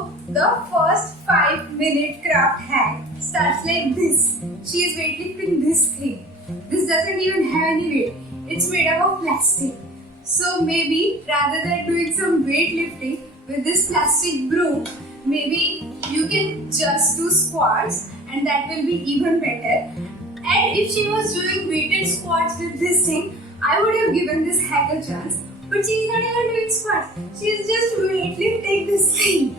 So the first 5-minute craft hack starts like this. She is weightlifting this thing. This doesn't even have any weight. It's made up of plastic. So maybe rather than doing some weightlifting with this plastic broom, maybe you can just do squats and that will be even better. And if she was doing weighted squats with this thing, I would have given this hack a chance. But she is not even doing squats. She is just weightlifting this thing.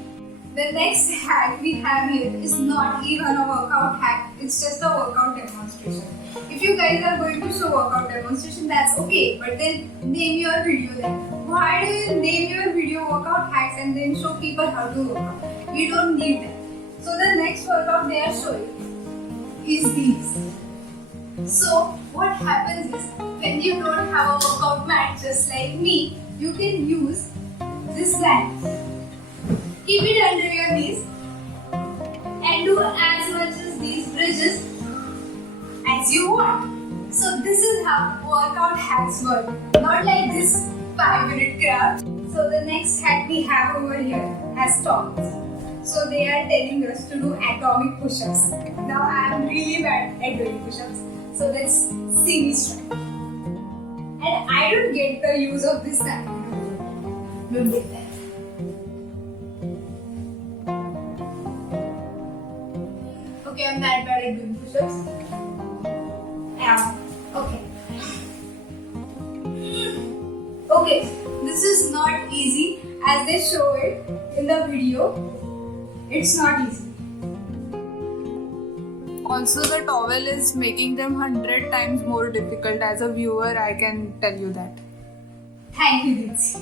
The next hack we have here is not even a workout hack. It's just a workout demonstration. If you guys are going to show workout demonstration, that's okay. But then name your video then. Why do you name your video workout hacks and then show people how to work out? You don't need that. So the next workout they are showing is these. So what happens is when you don't have a workout mat just like me, you can use this blanket. Keep it under your knees and do as much as these bridges as you want. So this is how workout hacks work. Not like this 5-minute craft. So the next hack we have over here has tongs. So they are telling us to do atomic push-ups. Now I am really bad at doing push-ups. So let's see me try. And I don't get the use of this time. Don't get that. Okay, I'm that bad at doing push-ups. Yeah. Okay. Okay, this is not easy as they show it in the video. It's not easy. Also, the towel is making them 100 times more difficult. As a viewer, I can tell you that. Thank you, Dipsi.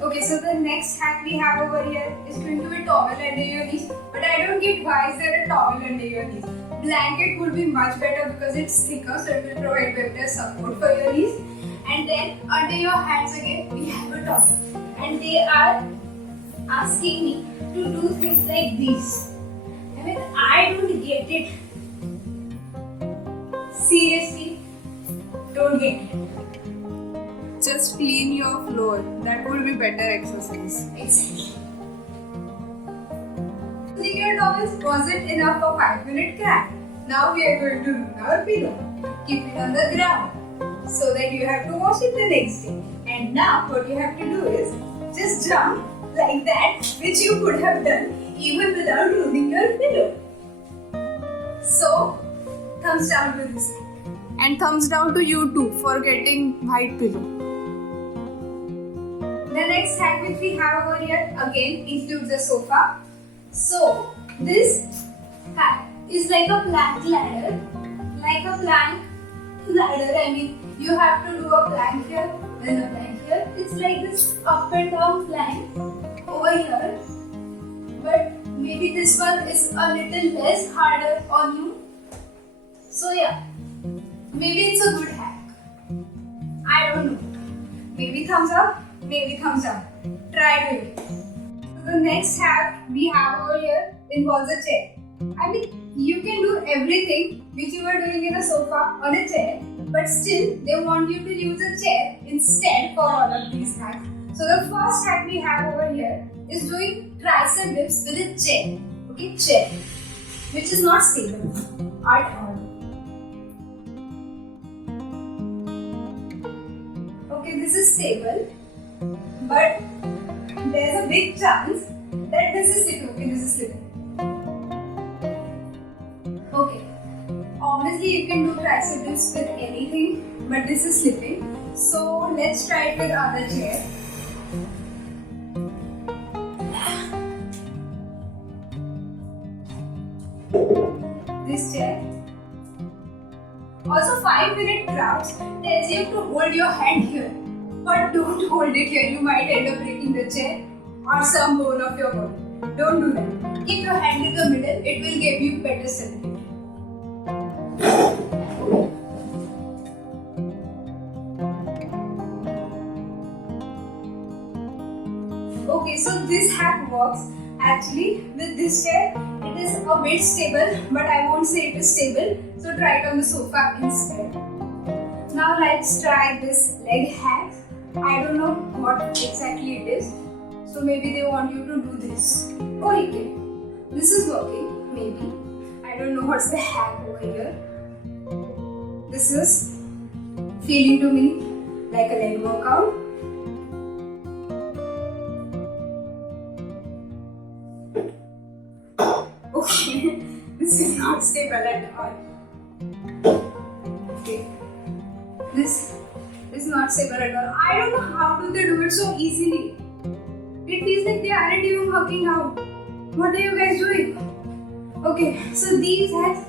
Okay, so the next hack we have over here is going to be towel under your knees. But I don't get why is there a towel under your knees. Blanket would be much better because it's thicker, so it will provide better support for your knees. And then under your hands again, we have a towel. And they are asking me to do things like these. I mean, I don't get it. Seriously, don't get it. Just clean your floor. That would be better exercise. Exactly. Using your towels wasn't enough for 5-minute craft. Now we are going to ruin our pillow. Keep it on the ground so that you have to wash it the next day. And now what you have to do is just jump like that, which you could have done even without ruining your pillow. So, thumbs down to this. And thumbs down to you too for getting white pillow. The next hack which we have over here again includes a sofa. So, this hack is like a plank ladder. I mean, you have to do a plank here, then a plank here. It's like this up and down plank over here. But maybe this one is a little less harder on you. So yeah, maybe it's a good hack. I don't know. Maybe thumbs up, maybe thumbs down. Try doing it. So the next hack we have over here involves a chair. I mean, you can do everything which you are doing in a sofa on a chair, but still they want you to use a chair instead for all of these hacks. So the first hack we have over here is doing tricep dips with a chair. Okay, chair, which is not stable at all. Okay, this is stable, but there's a big chance that this is slipping. Okay, this is slipping. Okay, obviously you can do tricep dips with anything, but this is slipping. So let's try it with other chair. This chair. Also 5-minute crafts tells you to hold your hand here. But don't hold it here, you might end up breaking the chair or some bone of your body. Don't do that. Keep your hand in the middle, it will give you better stability. Okay, so this hack works. Actually, with this chair, it is a bit stable, but I won't say it is stable. So try it on the sofa instead. Now let's try this leg hack. I don't know what exactly it is. So maybe they want you to do this. Okay, this is working, maybe. I don't know what's the hack over here. This is feeling to me like a leg workout. Okay, this is not stable at all. Okay, this is not stable at all. I don't know how do they do it so easily. It feels like they aren't even working out. What are you guys doing? Okay, so these have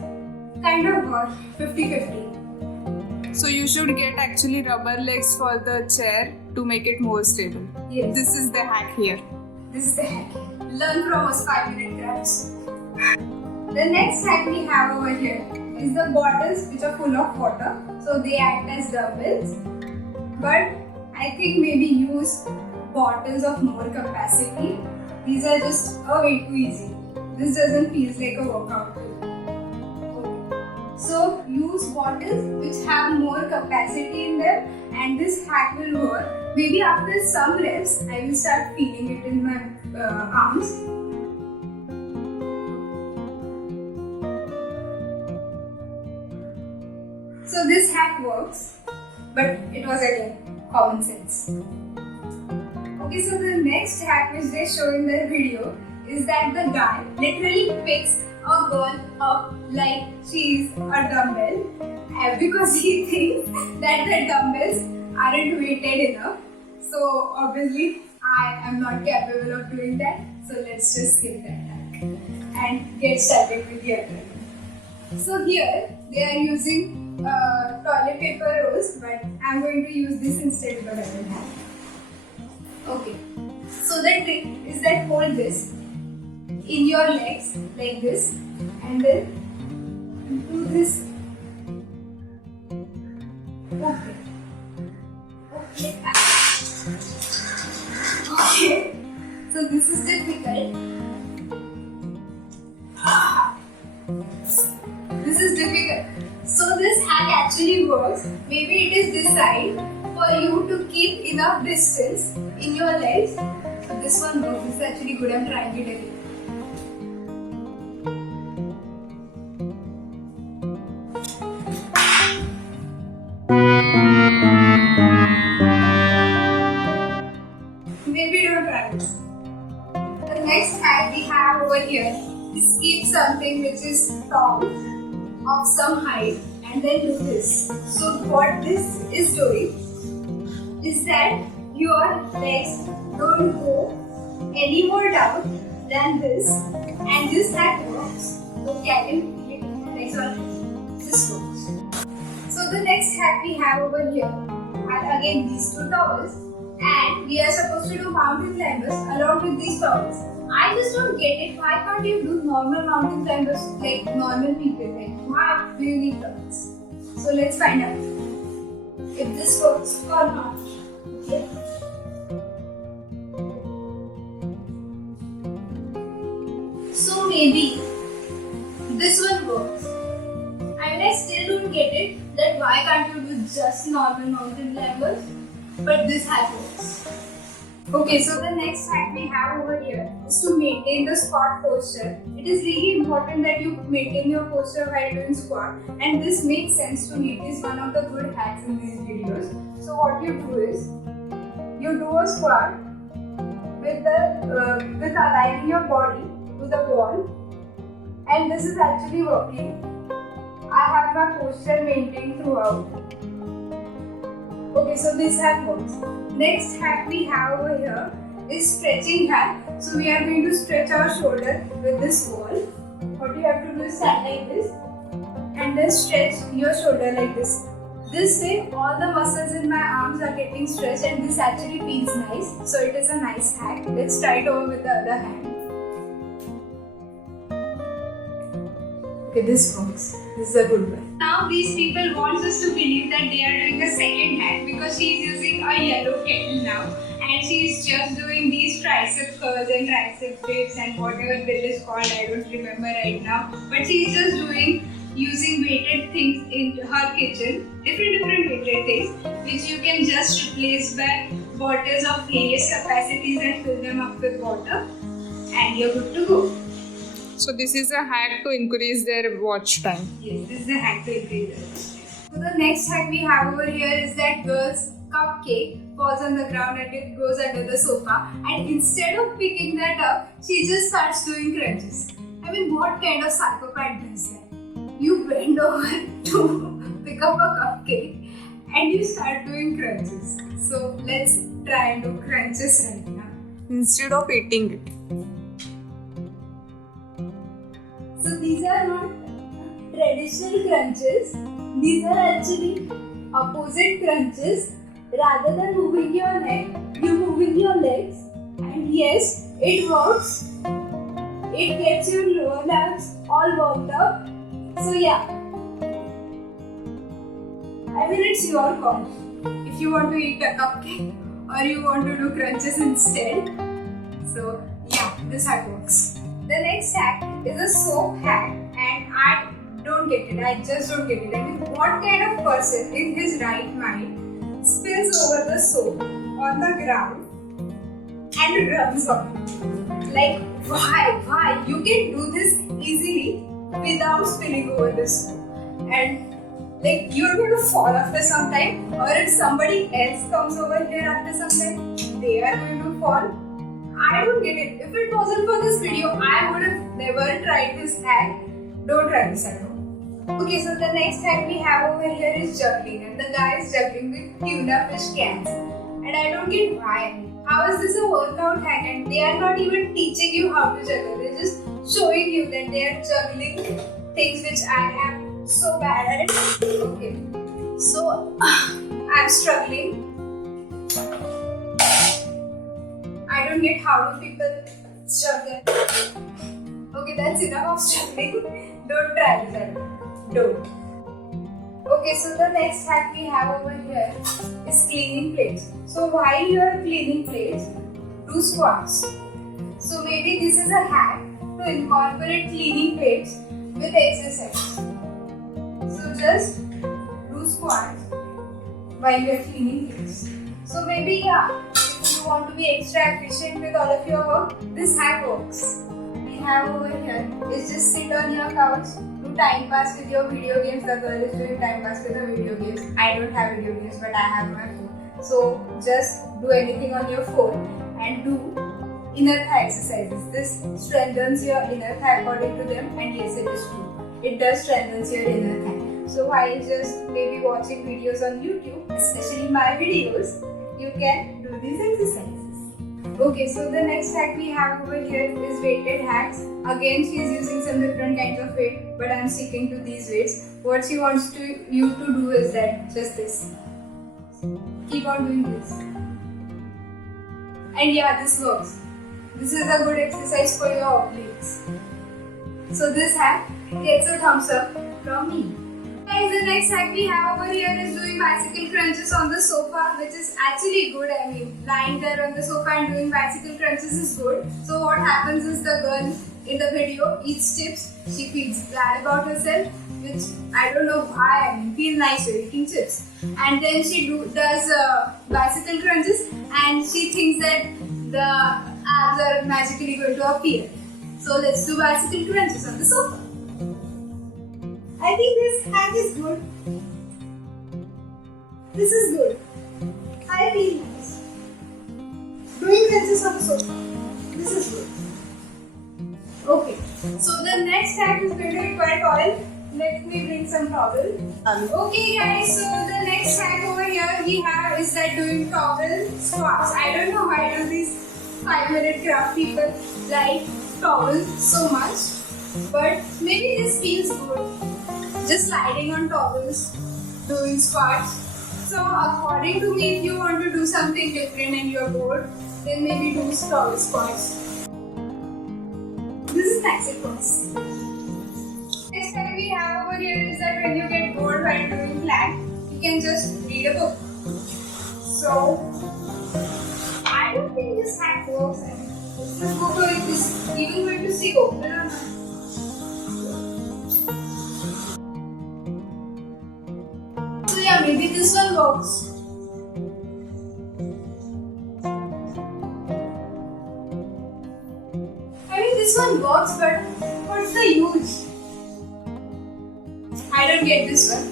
kind of worked 50-50. So you should get actually rubber legs for the chair to make it more stable. Yes. This is the hack here. This is the hack. Learn from us 5-minute crafts. The next hack we have over here is the bottles which are full of water. So they act as dumbbells. But I think maybe use bottles of more capacity. These are just way too easy. This doesn't feel like a workout. Okay. So use bottles which have more capacity in them, and this hack will work. Maybe after some reps, I will start feeling it in my arms. So this hack works, but it was again common sense. Okay, so the next hack which they show in their video is that the guy literally picks a girl up like she's a dumbbell because he thinks that the dumbbells aren't weighted enough. So obviously I am not capable of doing that. So let's just skip that hack and get started with the other one. So here they are using toilet paper rolls, but I'm going to use this instead because I don't have. Okay, so the trick is that hold this in your legs like this and then do this. Okay. Okay. So this is difficult. This is difficult. So this hack actually works. Maybe it is designed for you to keep enough distance in your legs. So this one works. This is actually good. I'm trying it again. Maybe don't try this. The next hack we have over here is keep something which is tall of some height and then do this. So what this is doing is that your legs don't go any more down than this, and this hack works. Okay, I can feel it in my legs already. This works. So the next hack we have over here are again these two towels, and we are supposed to do mountain climbers along with these towels. I just don't get it. Why can't you do normal mountain climbers like normal people? Like, why do you need towels? So let's find out if this works or not. Okay. So maybe this one works. I mean, I still don't get it that why can't you do just normal mountain climbers, but this hack works. Okay, so the next hack we have over here is to maintain the squat posture. It is really important that you maintain your posture while doing squat, and this makes sense to me. It is one of the good hacks in these videos. So what you do is, you do a squat with aligning your body to the wall, and this is actually working. I have my posture maintained throughout. Okay, so this hack works. Next hack we have over here is stretching hack. So we are going to stretch our shoulder with this wall. What you have to do is stand like this and then stretch your shoulder like this. This way all the muscles in my arms are getting stretched, and this actually feels nice. So it is a nice hack. Let's try it over with the other hand. Okay, this works. This is a good one. Now these people want us to believe that they are doing a second hack because she is using a yellow kettle now, and she is just doing these tricep curls and tricep dips and whatever drill is called, I don't remember right now. But she is just doing using weighted things in her kitchen, different weighted things, which you can just replace by bottles of various capacities and fill them up with water, and you're good to go. So this is a hack to increase their watch time. Yes, this is a hack to increase the watch time. So the next hack we have over here is that girl's cupcake falls on the ground and it goes under the sofa, and instead of picking that up, she just starts doing crunches. I mean, what kind of psychopath does that? You bend over to pick up a cupcake and you start doing crunches. So let's try and do crunches right now. Instead of eating it. So these are not traditional crunches. These are actually opposite crunches. Rather than moving your neck, you're moving your legs. And yes, it works. It gets your lower labs all worked up. So yeah. I mean, it's your call. If you want to eat a cupcake or you want to do crunches instead. So yeah, this hack works. The next hack is a soap hack, and I don't get it. I just don't get it. I mean, what kind of person in his right mind spills over the soap on the ground and runs off? Like, why? You can do this easily without spilling over the soap. And like, you're going to fall after some time, or if somebody else comes over here after some time, they are going to fall. I don't get it. If it wasn't for this video, I would have never tried this hack. Don't try this at home. Okay, so the next hack we have over here is juggling, and the guy is juggling with tuna fish cans. And I don't get why. How is this a workout hack? And they are not even teaching you how to juggle. They're just showing you that they are juggling things which I am so bad at. Okay, so I'm struggling. I don't get how do people juggle. Okay, that's enough of struggling. Don't try this at home. Don't. Okay, so the next hack we have over here is cleaning plates. So while you are cleaning plates, do squats. So maybe this is a hack to incorporate cleaning plates with exercise. So just do squats while you are cleaning plates. So maybe if you want to be extra efficient with all of your work, this hack works. We have over here is just sit on your couch, do time pass with your video games. The girl is doing time pass with her video games. I don't have video games, but I have my phone. So just do anything on your phone and do inner thigh exercises. This strengthens your inner thigh according to them, and yes, it is true. It does strengthens your inner thigh. So while just maybe watching videos on YouTube, especially my videos, you can do these exercises. Okay, so the next hack we have over here is weighted hacks. Again, she is using some different kinds of weight, but I am sticking to these weights. What she wants you to do is that just this. Keep on doing this. And yeah, this works. This is a good exercise for your obliques. So this hack gets a thumbs up from me. Guys, the next hack we have over here is doing bicycle crunches on the sofa, which is actually good. I mean, lying there on the sofa and doing bicycle crunches is good. So what happens is the girl in the video eats chips. She feels bad about herself, which I don't know why. I mean, feel nice you're eating chips. And then she does bicycle crunches, and she thinks that the abs are magically going to appear. So let's do bicycle crunches on the sofa. I think this hack is good. This is good. I feel nice. Doing crunches on the sofa. This is good. Okay. So the next hack is going to require towel. Let me bring some towel. Okay guys, so the next hack over here we have is that doing towel squats. I don't know why do these 5-minute craft people like towel so much, but maybe this feels good. Just sliding on towels, doing squats. So according to me, if you want to do something different and you're bored, then maybe do towel squats. This is nice, it works. Next thing we have over here is that when you get bored while doing plank, you can just read a book. So I don't think this hack works. Is this book is even going to stay open or not? maybe this one works. I mean, this one works, but what's the use? I don't get this one.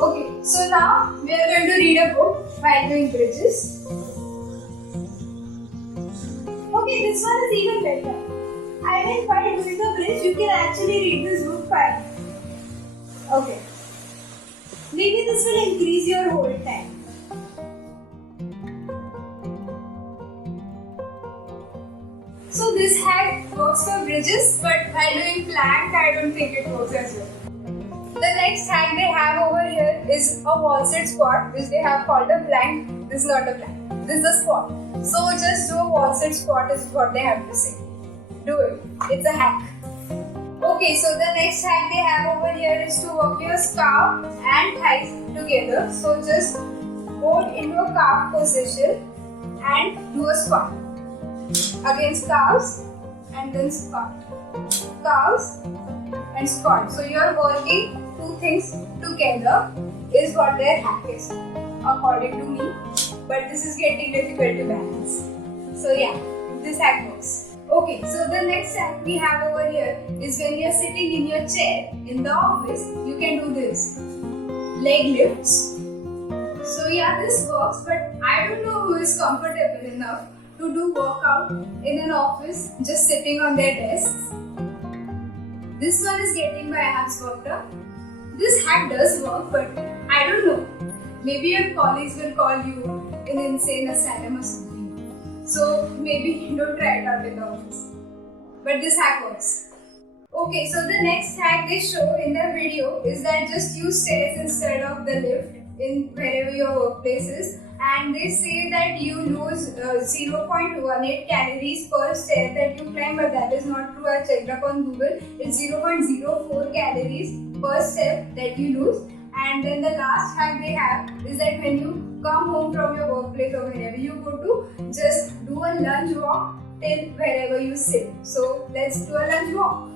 Okay, so now we are going to read a book while doing bridges. Okay, this one is even better. I mean, while doing the bridge, you can actually read this book fine. Okay. Maybe this will increase your hold time. So this hack works for bridges, but while doing plank, I don't think it works as well. The next hack they have over here is a wall sit squat, which they have called a plank. This is not a plank. This is a squat. So just do a wall sit squat is what they have to say. Do it. It's a hack. Okay, so the next hack they have over here is to work your calf and thighs together. So just go into a calf position and do a squat. Against calves and then squat. Calves and squat. So you are working two things together is what their hack is, according to me. But this is getting difficult to balance. So yeah, this hack works. Okay, so the next hack we have over here is when you are sitting in your chair in the office, you can do this. Leg lifts. So yeah, this works, but I don't know who is comfortable enough to do workout in an office just sitting on their desks. This one is getting my abs worked up. This hack does work, but I don't know. Maybe your colleagues will call you an insane asylum or something. So maybe don't try it out in the office. But this hack works. Okay, so the next hack they show in the video is that just use stairs instead of the lift in wherever your workplace is. And they say that you lose 0.18 calories per stair that you climb, but that is not true. I checked up on Google. It's 0.04 calories per step that you lose. And then the last hack they have is that when you come home from your workplace or wherever you go to, just do a lunge walk till wherever you sit. So let's do a lunge walk.